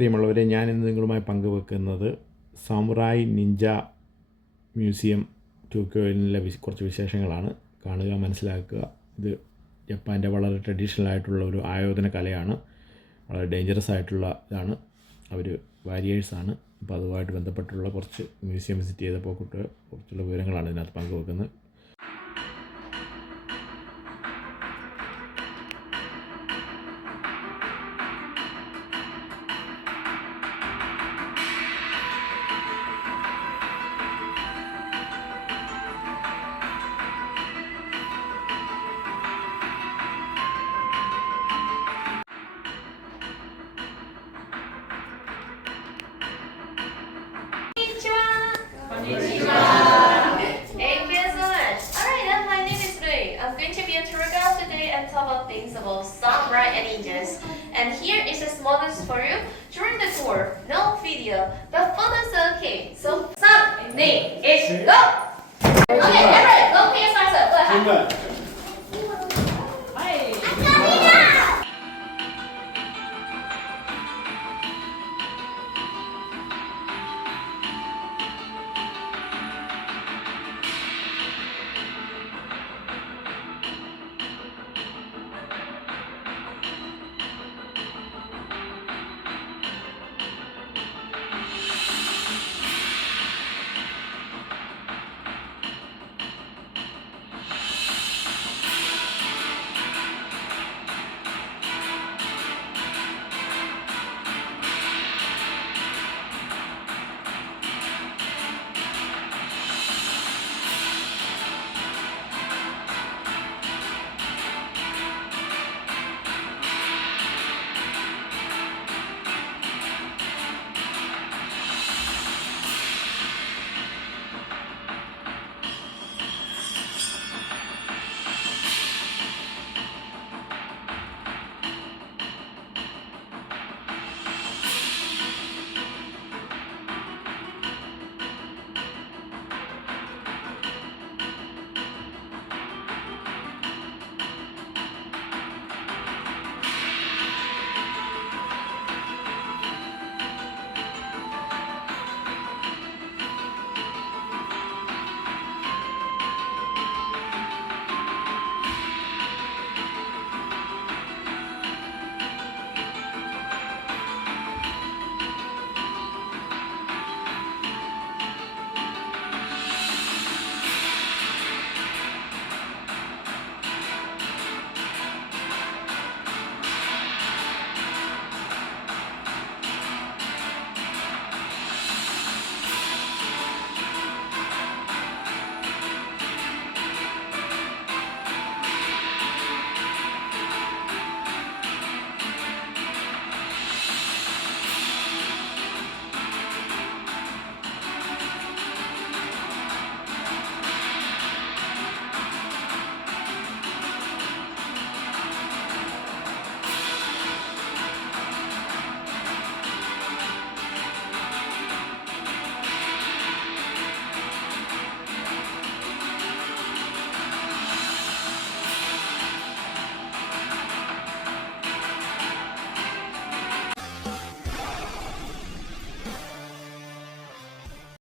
പ്രിയമുള്ളവരെ, ഞാൻ ഇന്ന് നിങ്ങളുമായി പങ്കുവെക്കുന്നത് സാമുറായി നിഞ്ച മ്യൂസിയം ടോക്കിയോയിലെ കുറച്ച് വിശേഷങ്ങളാണ്. കാണുക, മനസ്സിലാക്കുക. ഇത് ജപ്പാൻ്റെ വളരെ ട്രഡീഷണൽ ആയിട്ടുള്ള ഒരു ആയോധന കലയാണ്. വളരെ ഡേഞ്ചറസ് ആയിട്ടുള്ള ഇതാണ്. അവർ വാരിയേഴ്സാണ്. അപ്പോൾ അതുമായിട്ട് ബന്ധപ്പെട്ടുള്ള കുറച്ച് മ്യൂസിയം വിസിറ്റ് ചെയ്തപ്പോൾ കുറച്ചുള്ള വിവരങ്ങളാണ് ഇതിനകത്ത് പങ്കുവെക്കുന്നത്. Thank you so much. Alright, then my name is Rui. I'm going to be a tour guide today and talk about things about samurai and ninjas. And here is a small list for you. During the tour, no video,